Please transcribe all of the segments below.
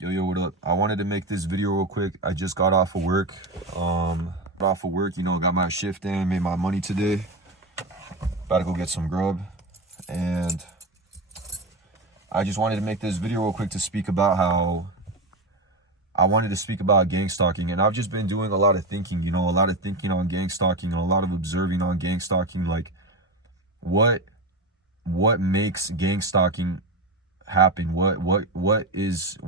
Yo, what up? I wanted to make this video real quick. I just got off of work. You know, got my shift in, made my money today. About to go get some grub. And I just wanted to make this video real quick to speak about how I wanted to speak about gang stalking. And I've just been doing a lot of thinking, you know, a lot of thinking on gang stalking and a lot of observing on gang stalking. Like, what makes gang stalking happen? What is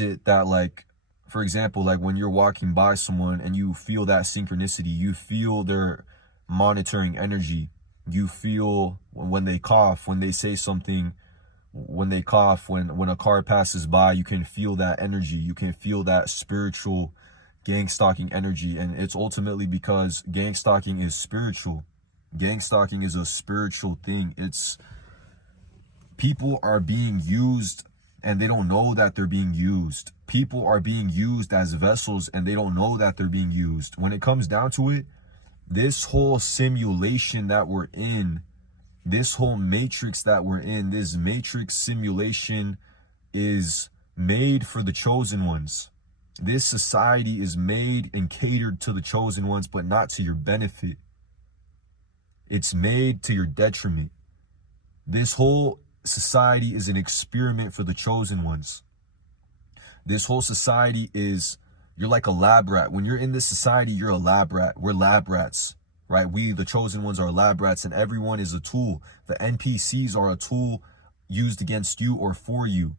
it that, like, for example, like when you're walking by someone and you feel that synchronicity, you feel their monitoring energy, you feel when they cough, when they say something, when they cough, when a car passes by, you can feel that energy, you can feel that spiritual gang stalking energy. And it's ultimately because gang stalking is spiritual. Gang stalking is a spiritual thing. It's people are being used and they don't know that they're being used. People are being used as vessels and they don't know that they're being used. When it comes down to it, this whole simulation that we're in, this whole matrix that we're in, this matrix simulation is made for the chosen ones. This society is made and catered to the chosen ones, but not to your benefit. It's made to your detriment. This whole society is an experiment for the chosen ones. This whole society is, you're like a lab rat. When you're in this society, you're a lab rat. We're lab rats, right? We, the chosen ones, are lab rats, and everyone is a tool. The NPCs are a tool used against you or for you.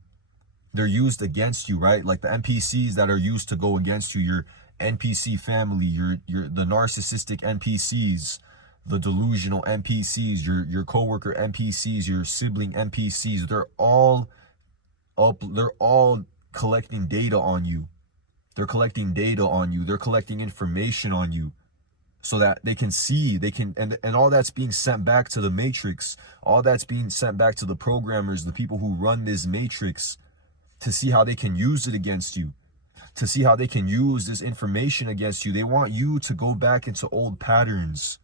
They're used against you, right? Like the NPCs that are used to go against you, your NPC family, the narcissistic NPCs, the delusional NPCs, your coworker NPCs, your sibling NPCs, they're all collecting data on you. They're collecting data on you. They're collecting information on you so that they can see, and all that's being sent back to the matrix. All that's being sent back to the programmers, the people who run this matrix, to see how they can use it against you, to see how they can use this information against you. They want you to go back into old patterns.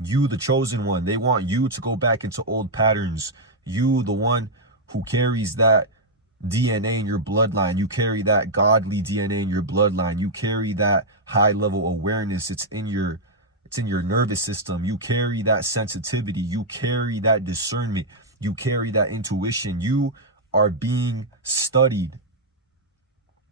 You, the chosen one, they want you to go back into old patterns. You, the one who carries that DNA in your bloodline. You carry that godly DNA in your bloodline. You carry that high level awareness. It's in your nervous system. You carry that sensitivity. You carry that discernment. You carry that intuition. You are being studied.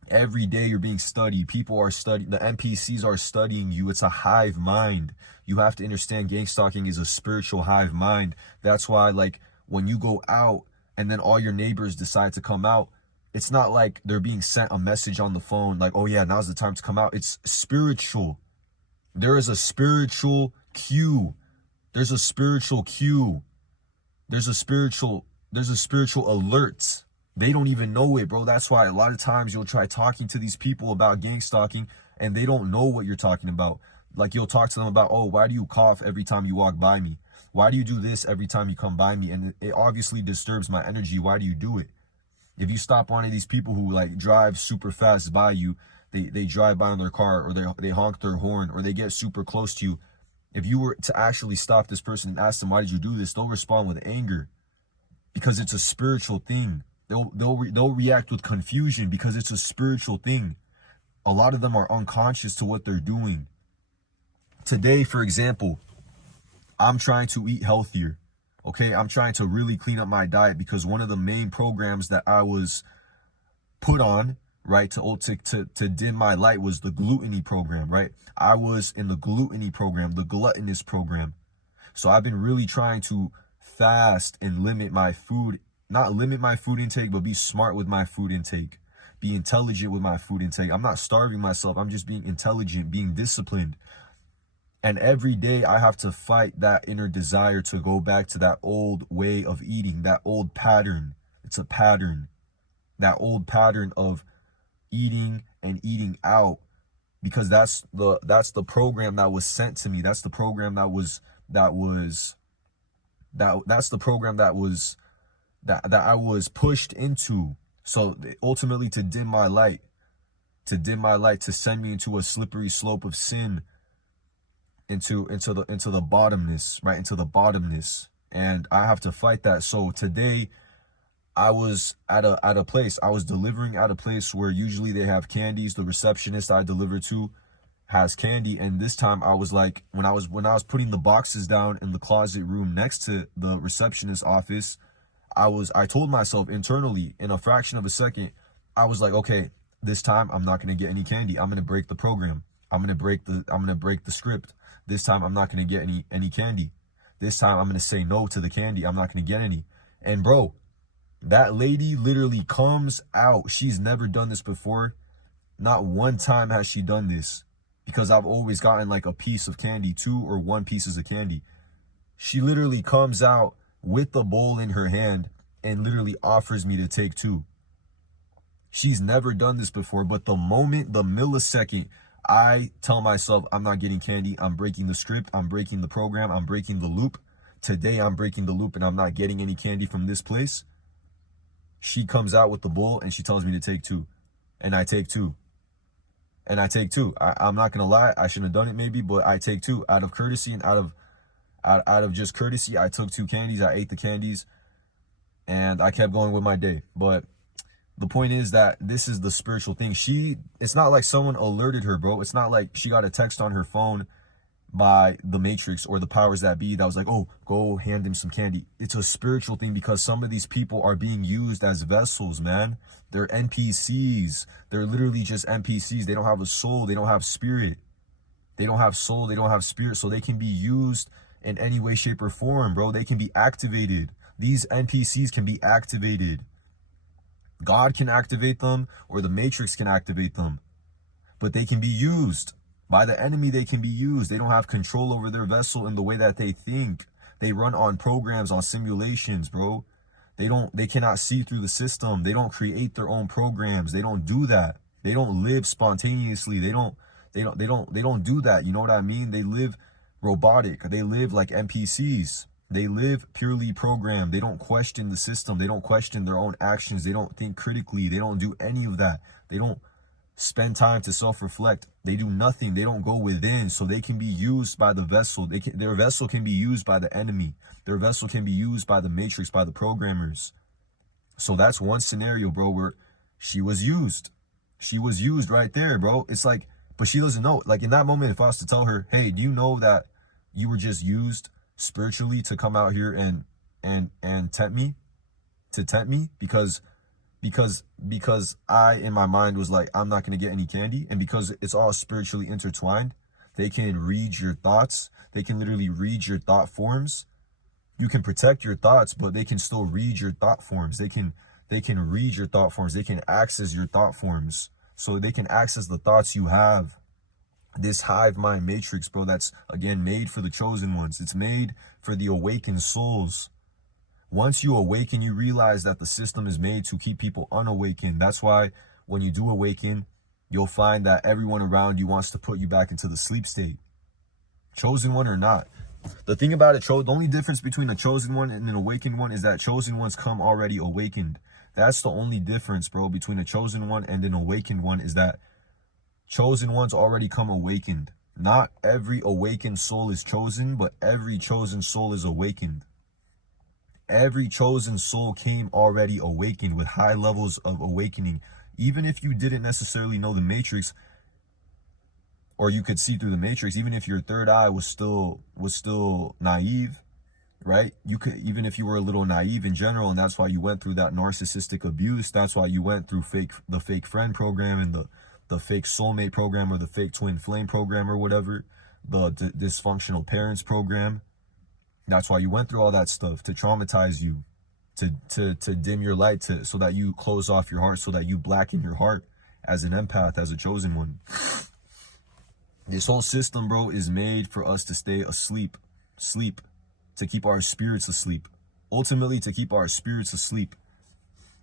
Every day you're being studied. People are studying. The NPCs are studying you. It's a hive mind. You have to understand gang stalking is a spiritual hive mind. That's why, like, when you go out and then all your neighbors decide to come out, it's not like they're being sent a message on the phone like, oh yeah, now's the time to come out. It's spiritual. There is a spiritual cue. There's a spiritual cue. There's a spiritual alert. They don't even know it, bro. That's why a lot of times you'll try talking to these people about gang stalking and they don't know what you're talking about. Like, you'll talk to them about, oh, why do you cough every time you walk by me? Why do you do this every time you come by me? And it obviously disturbs my energy. Why do you do it? If you stop one of these people who, like, drive super fast by you, they drive by in their car, or they honk their horn, or they get super close to you. If you were to actually stop this person and ask them, why did you do this? They'll respond with anger, because it's a spiritual thing. They'll react with confusion because it's a spiritual thing. A lot of them are unconscious to what they're doing. Today, for example, I'm trying to eat healthier. Okay, I'm trying to really clean up my diet because one of the main programs that I was put on, right, to dim my light was the gluttony program, right? I was in the gluttony program, the gluttonous program. So I've been really trying to fast and limit my food, not limit my food intake, but be smart with my food intake, be intelligent with my food intake. I'm not starving myself. I'm just being intelligent, being disciplined. And every day I have to fight that inner desire to go back to that old way of eating, that old pattern. It's a pattern, that old pattern of eating and eating out, because that's the program that was sent to me. That's the program that I was pushed into. So ultimately, to dim my light, to send me into a slippery slope of sin, into the bottomness, right? Into the bottomness. And I have to fight that. So today I was at a place. I was delivering at a place where usually they have candies. The receptionist I deliver to has candy, and this time I was like, when I was putting the boxes down in the closet room next to the receptionist's office, I told myself internally in a fraction of a second, I was like, okay, this time I'm not going to get any candy. I'm going to break the program. I'm going to break the script. This time I'm not going to get any candy. This time I'm going to say no to the candy. I'm not going to get any. And bro, that lady literally comes out. She's never done this before. Not one time has she done this, because I've always gotten like a piece of candy, 2 or 1 pieces of candy. She literally comes out with the bowl in her hand and literally offers me to take 2. She's never done this before, but the millisecond I tell myself I'm not getting candy, I'm breaking the script, I'm breaking the program, I'm breaking the loop. Today I'm breaking the loop and I'm not getting any candy from this place. She comes out with the bowl and she tells me to take 2. And I take 2. And I take 2. I'm not going to lie. I shouldn't have done it maybe, but I take 2 out of courtesy and out of just courtesy. I took 2 candies. I ate the candies and I kept going with my day. But the point is that this is the spiritual thing. It's not like someone alerted her, bro. It's not like she got a text on her phone by the Matrix or the powers that be that was like, oh, go hand him some candy. It's a spiritual thing, because some of these people are being used as vessels, man. They're NPCs. They're literally just NPCs. They don't have a soul. They don't have spirit. They don't have soul. They don't have spirit. So they can be used in any way, shape, or form, bro. They can be activated. These NPCs can be activated. God can activate them, or the Matrix can activate them. But they can be used. By the enemy, they can be used. They don't have control over their vessel in the way that they think. They run on programs, on simulations, bro. They cannot see through the system. They don't create their own programs. They don't do that. They don't live spontaneously. They don't do that. You know what I mean? They live robotic. They live like NPCs. They live purely programmed. They don't question the system. They don't question their own actions. They don't think critically. They don't do any of that. They don't spend time to self-reflect. They do nothing. They don't go within, so they can be used by the vessel. Their vessel can be used by the enemy. Their vessel can be used by the Matrix, by the programmers. So that's one scenario, bro, where she was used. She was used right there, bro. It's like, but she doesn't know. Like in that moment, if I was to tell her, hey, do you know that you were just used spiritually to come out here and tempt me? To tempt me? Because I, in my mind, was like, I'm not going to get any candy. And because it's all spiritually intertwined, they can read your thoughts. They can literally read your thought forms. You can protect your thoughts, but they can still read your thought forms. They can read your thought forms. They can access your thought forms. So they can access the thoughts you have. This hive mind matrix, bro, that's, again, made for the chosen ones. It's made for the awakened souls. Once you awaken, you realize that the system is made to keep people unawakened. That's why when you do awaken, you'll find that everyone around you wants to put you back into the sleep state. Chosen one or not. The thing about it, the only difference between a chosen one and an awakened one is that chosen ones come already awakened. That's the only difference, bro, between a chosen one and an awakened one, is that chosen ones already come awakened. Not every awakened soul is chosen, but every chosen soul is awakened. Every chosen soul came already awakened with high levels of awakening. Even if you didn't necessarily know the Matrix, or you could see through the Matrix, even if your third eye was still naive, right? You could, even if you were a little naive in general, and that's why you went through that narcissistic abuse. That's why you went through the fake friend program and the fake soulmate program, or the fake twin flame program, or whatever, the dysfunctional parents program. That's why you went through all that stuff, to traumatize you, to dim your light, so that you close off your heart, so that you blacken your heart as an empath, as a chosen one. This whole system, bro, is made for us to stay asleep, to keep our spirits asleep. Ultimately, to keep our spirits asleep,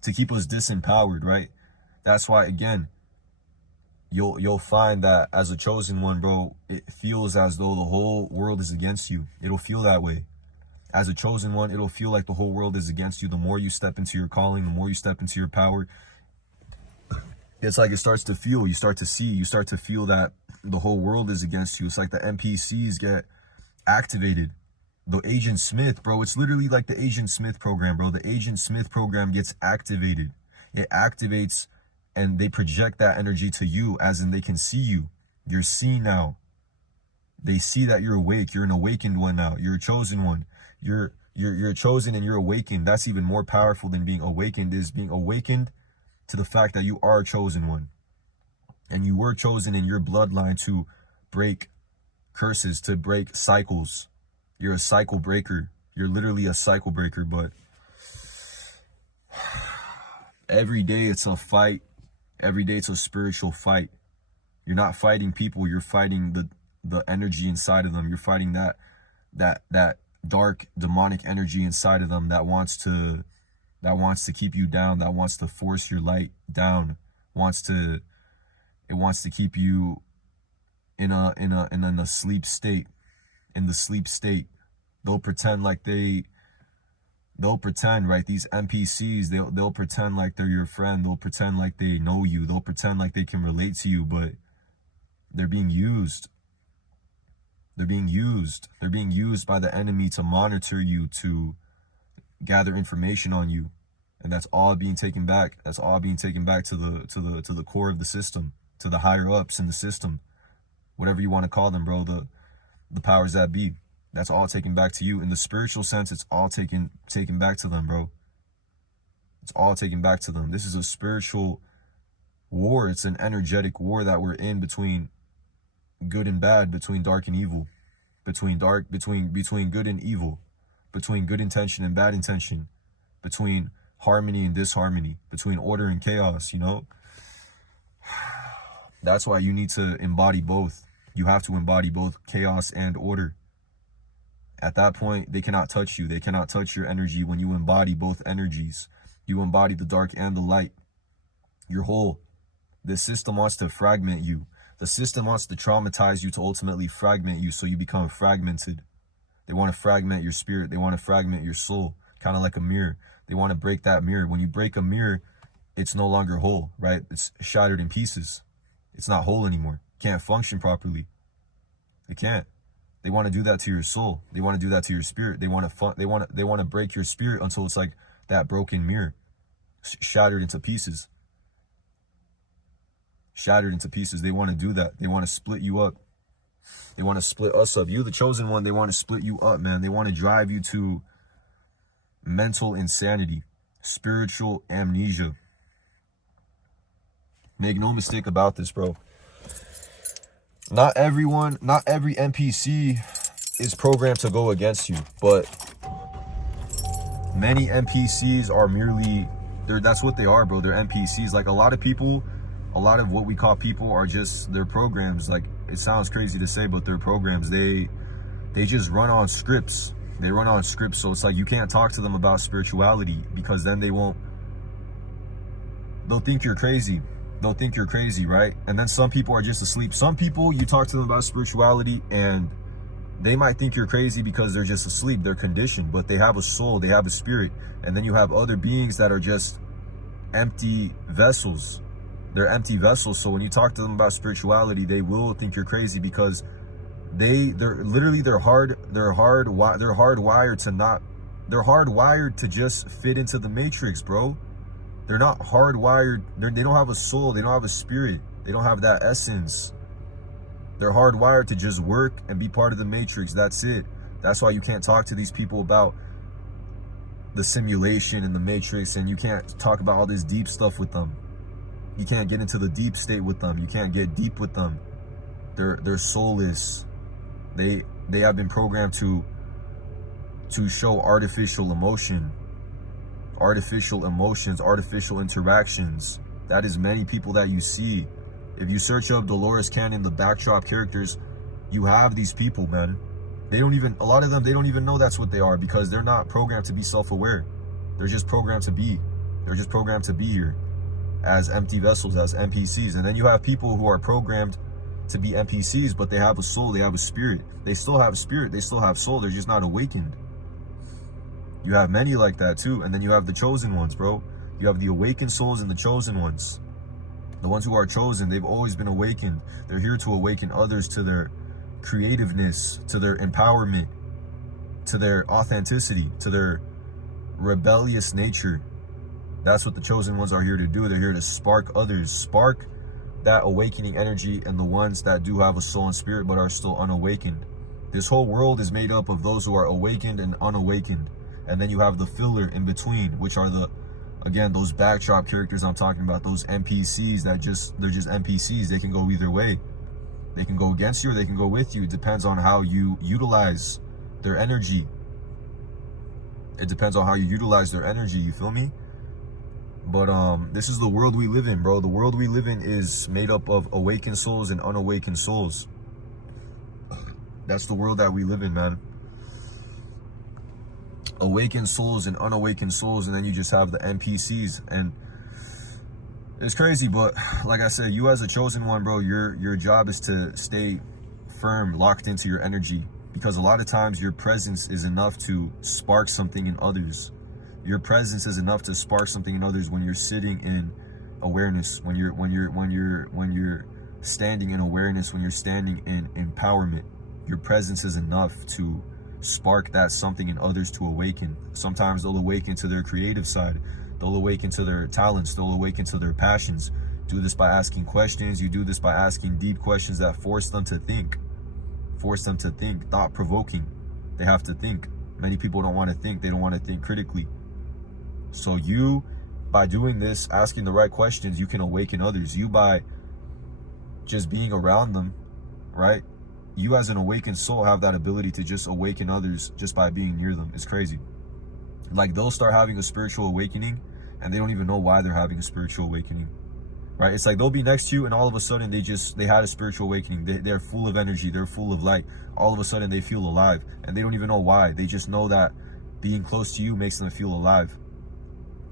to keep us disempowered, right? That's why, again, you'll find that as a chosen one, bro, it feels as though the whole world is against you. It'll feel that way. As a chosen one, it'll feel like the whole world is against you. The more you step into your calling, the more you step into your power, it's like it starts to feel, you start to see, you start to feel that the whole world is against you. It's like the NPCs get activated. The Agent Smith, bro, it's literally like the Agent Smith program, bro. The Agent Smith program gets activated. It activates and they project that energy to you, as in they can see you. You're seen now. They see that you're awake. You're an awakened one now. You're a chosen one. You're chosen and you're awakened. That's even more powerful than being awakened, is being awakened to the fact that you are a chosen one. And you were chosen in your bloodline to break curses, to break cycles. You're a cycle breaker. You're literally a cycle breaker. But every day it's a fight. Every day it's a spiritual fight. You're not fighting people. You're fighting the energy inside of them. You're fighting that dark demonic energy inside of them that wants to keep you down, that wants to force your light down, it wants to keep you in a sleep state. In the sleep state, they'll pretend, right? These NPCs, they'll pretend like they're your friend. They'll pretend like they know you. They'll pretend like they can relate to you, but they're being used. They're being used. They're being used by the enemy to monitor you, to gather information on you. And that's all being taken back. That's all being taken back to the core of the system, to the higher ups in the system. Whatever you want to call them, bro, the powers that be. That's all taken back to you. In the spiritual sense, it's all taken back to them, bro. It's all taken back to them. This is a spiritual war. It's an energetic war that we're in, between good and bad, between dark and evil, between good and evil, between good intention and bad intention, between harmony and disharmony, between order and chaos, you know? That's why you need to embody both. You have to embody both chaos and order. At that point, they cannot touch you. They cannot touch your energy when you embody both energies. You embody the dark and the light. You're whole. The system wants to fragment you. The system wants to traumatize you to ultimately fragment you, so you become fragmented. They want to fragment your spirit. They want to fragment your soul, kind of like a mirror. They want to break that mirror. When you break a mirror, it's no longer whole, right? It's shattered in pieces. It's not whole anymore. Can't function properly. It can't. They want to do that to your soul. They want to do that to your spirit. They want to break your spirit until it's like that broken mirror, shattered into pieces. Shattered into pieces. They want to do that. They want to split you up. They want to split us up. You, the chosen one, they want to split you up, man. They want to drive you to mental insanity, spiritual amnesia. Make no mistake about this, bro. Not every NPC is programmed to go against you, but many NPCs are merely, that's what they are, bro. They're NPCs. Like a lot of what we call people are just, they're programs. Like, it sounds crazy to say, but they're programs. They just run on scripts. They run on scripts. So it's like, you can't talk to them about spirituality, because then they'll think you're crazy. They'll think you're crazy, right? And then some people are just asleep. Some people, you talk to them about spirituality and they might think you're crazy because they're just asleep. They're conditioned, but they have a soul, they have a spirit. And then you have other beings that are just empty vessels. They're empty vessels. So when you talk to them about spirituality, they will think you're crazy, because they're hardwired to just fit into the matrix, bro. They're not hardwired. They don't have a soul. They don't have a spirit. They don't have that essence. They're hardwired to just work and be part of the matrix. That's it. That's why you can't talk to these people about the simulation and the matrix, and you can't talk about all this deep stuff with them. You can't get into the deep state with them. You can't get deep with them. They're soulless. They have been programmed to show artificial emotion. Artificial emotions, artificial interactions. That is many people that you see. If you search up Dolores Cannon, the backdrop characters, you have these people, man. A lot of them, they don't even know that's what they are, because they're not programmed to be self-aware. They're just programmed to be. They're just programmed to be here as empty vessels, as NPCs. And then you have people who are programmed to be NPCs, but they have a soul, they have a spirit. They still have spirit, they still have soul, they're just not awakened. You have many like that too. And then you have the chosen ones, bro. You have the awakened souls and the chosen ones. The ones who are chosen, they've always been awakened. They're here to awaken others to their creativeness, to their empowerment. to their authenticity, to their rebellious nature. That's what the chosen ones are here to do. They're here to spark others, spark that awakening energy, and the ones that do have a soul and spirit but are still unawakened. This whole world is made up of those who are awakened and unawakened. And then you have the filler in between, which are the, again, those backdrop characters I'm talking about, those NPCs they're just NPCs. They can go either way. They can go against you or they can go with you. It depends on how you utilize their energy. It depends on how you utilize their energy, you feel me? But this is the world we live in, bro. The world we live in is made up of awakened souls and unawakened souls. That's the world that we live in, man. Awakened souls and unawakened souls, and then you just have the NPCs. And it's crazy, but like I said, you as a chosen one, bro, your job is to stay firm, locked into your energy, because a lot of times your presence is enough to spark something in others. Your presence is enough to spark something in others when you're sitting in awareness, when you're standing in awareness, when you're standing in empowerment. Your presence is enough to spark that something in others to awaken. Sometimes they'll awaken to their creative side. They'll awaken to their talents. They'll awaken to their passions. Do this by asking questions. You do this by asking deep questions that force them to think. Force them to think, thought-provoking. They have to think. Many people don't want to think. They don't want to think critically. So you, by doing this, asking the right questions, you can awaken others. You, by just being around them, right? You as an awakened soul have that ability to just awaken others just by being near them. It's crazy. Like, they'll start having a spiritual awakening and they don't even know why they're having a spiritual awakening, right? It's like they'll be next to you and all of a sudden they had a spiritual awakening. They're full of energy. They're full of light. All of a sudden they feel alive and they don't even know why. They just know that being close to you makes them feel alive.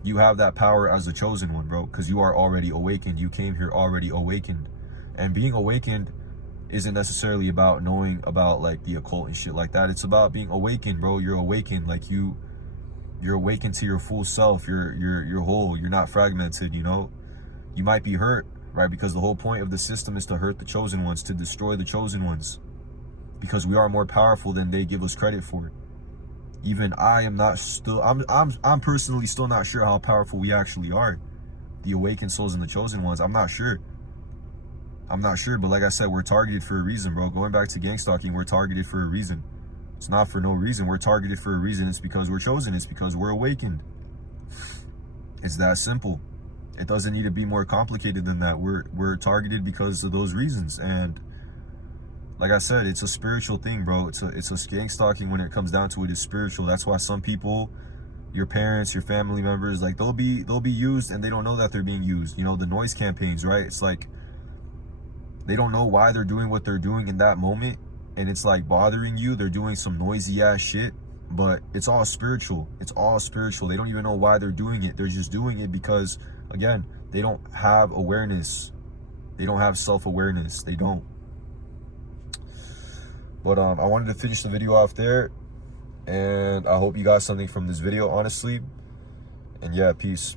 You have that power as a chosen one, bro, because you are already awakened. You came here already awakened. And being awakened isn't necessarily about knowing about like the occult and shit like that. It's about being awakened, bro. You're awakened. Like you're awakened to your full self. You're whole. You're not fragmented, you know? You might be hurt, right? Because the whole point of the system is to hurt the chosen ones, to destroy the chosen ones. Because we are more powerful than they give us credit for. Even I am not still, I'm personally still not sure how powerful we actually are. The awakened souls and the chosen ones, I'm not sure. I'm not sure, but like I said, we're targeted for a reason, bro. Going back to Gangstalking, we're targeted for a reason. It's not for no reason. We're targeted for a reason. It's because we're chosen. It's because we're awakened. It's that simple. It doesn't need to be more complicated than that. We're targeted because of those reasons. And like I said, it's a spiritual thing, bro. It's a Gangstalking. When it comes down to it, is spiritual. That's why some people, your parents, your family members, like they'll be used and they don't know that they're being used. You know, the noise campaigns, right? It's like they don't know why they're doing what they're doing in that moment, and it's like bothering you. They're doing some noisy ass shit, but it's all spiritual. It's all spiritual. They don't even know why they're doing it. They're just doing it because, again, they don't have awareness. They don't have self-awareness. They don't. But I wanted to finish the video off there, and I hope you got something from this video, honestly. And yeah, peace.